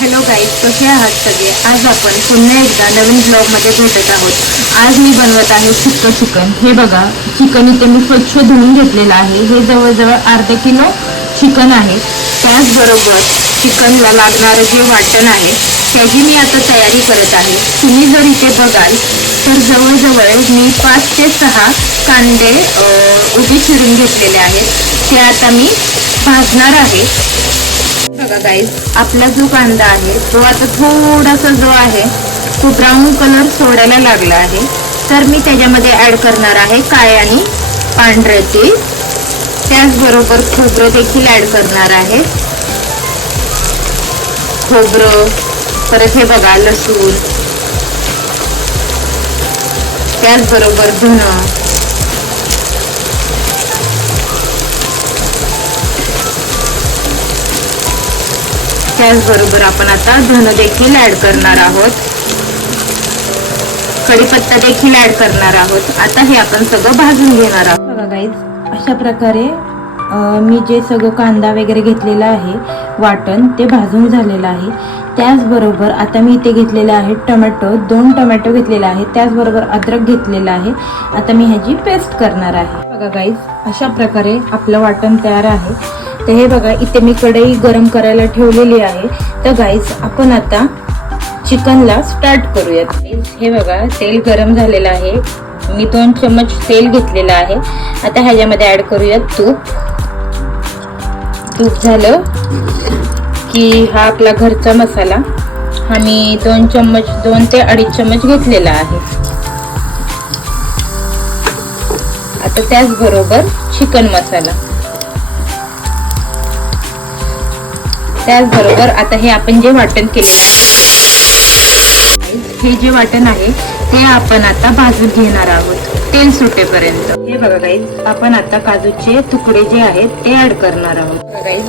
Hello guys, कसे आहात सगळे? आज आपण पुन्हा एकदा नवीन ब्लॉगमध्ये भेटत आहोत. आज मी बनवत आहे सुक्कं चिकन. हे बघा, चिकन इथे मी स्वच्छ धुवून घेतलेलं आहे. हे जवळजवळ अर्धा किलो चिकन आहे. त्याचबरोबर चिकनला लागणारं जे वाटण आहे त्याची मी आता तयारी करत आहे. तुम्ही जर इथे बघाल तर जवळजवळ मी 5 ते 6 कांदे उभे चिरून घेतलेले आहेत. ते आता मी भाजणार आहे. बघा गाईज, आपला जो कांदा आहे तो आता थोडासा जो आहे तो ब्राऊन कलर सोडायला लागला आहे. तर मी त्याच्यामध्ये ऍड करणार आहे काळे आणि पांढरे तीळ. त्याचबरोबर खोबरं देखील ऍड करणार आहे. खोबरं, परत हे बघा लसूण, त्याचबरोबर धनं, त्याचबरोबर आपण आता धनं देखील ऍड करणार आहोत. कढीपत्ता देखील ऍड करणार आहोत. आता हे आपण सगळं भाजून घेणार आहोत. बघा गाईज, अशा प्रकारे मी जे सगळं कांदा वगैरे घेतलेला आहे वाटण ते भाजून झालेलं आहे. त्याचबरोबर आता मी इथे घेतलेले आहे टोमॅटो, 2 टोमॅटो घेतलेले आहे. त्याचबरोबर अद्रक घेतलेला आहे. आता मी ह्याची पेस्ट करणार आहे. बघा गाईज, अशा प्रकारे आपलं वाटण तयार आहे. तर हे बघा, इथे मी कढई गरम करायला ठेवलेली आहे. तर गाईज, आपण आता चिकनला स्टार्ट करूयात. हे बघा, तेल गरम झालेलं आहे. मी 2 चम्मच तेल घेतलेलं आहे. आता ह्याच्यामध्ये ऍड करूयात तूप. तूप झालं की हा आपला घरचा मसाला, हा मी 2 ते 2.5 चम्मच घेतलेला आहे. आता त्याचबरोबर चिकन मसाला, त्याचबरोबर आता हे आपण जे वाटण केलेलं आहे, हे जे वाटण आहे ते आपण आता भाजून घेणार आहोत तेल सुटेपर्यंत. हे बघा गाईज, आपण आता काजूचे तुकडे जे आहेत ते ऍड करणार आहोत. गाईज,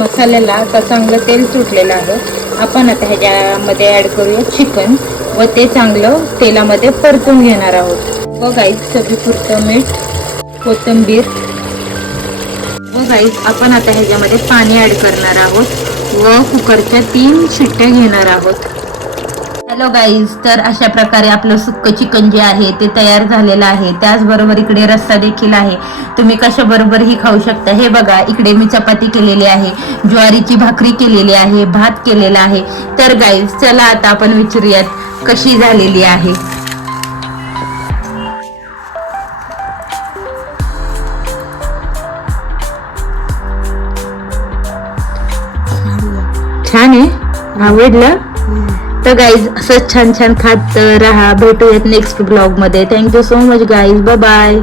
मसाल्याला आता चांगलं तेल सुटलेलं आहे. आपण आता ह्याच्यामध्ये ऍड करूया चिकन व ते चांगलं तेलामध्ये परतून घेणार आहोत. व गाईज, चवीपुरतं मीठ, कोथिंबीर व गाईज, आपण आता ह्याच्यामध्ये पाणी ऍड करणार आहोत व कुकरच्या 3 शिट्ट्या घेणार आहोत. हॅलो गाईज, तर अशा प्रकारे आपलं सुक्कं चिकन जे आहे ते तयार झालेलं आहे. त्याचबरोबर इकडे रस्सा देखील आहे. तुम्ही कशाबरोबरही खाऊ शकता. हे बघा, इकडे मी चपाती केलेली आहे, ज्वारीची भाकरी केलेली आहे, भात केलेला आहे. तर गाईज, चला आता आपण विचारूयात कशी झालेली आहे. छान आहे, आवडलं? तर गाईज, असंच छान छान खात राहा. भेटूयात नेक्स्ट ब्लॉग मध्ये. Thank you so much guys, bye bye.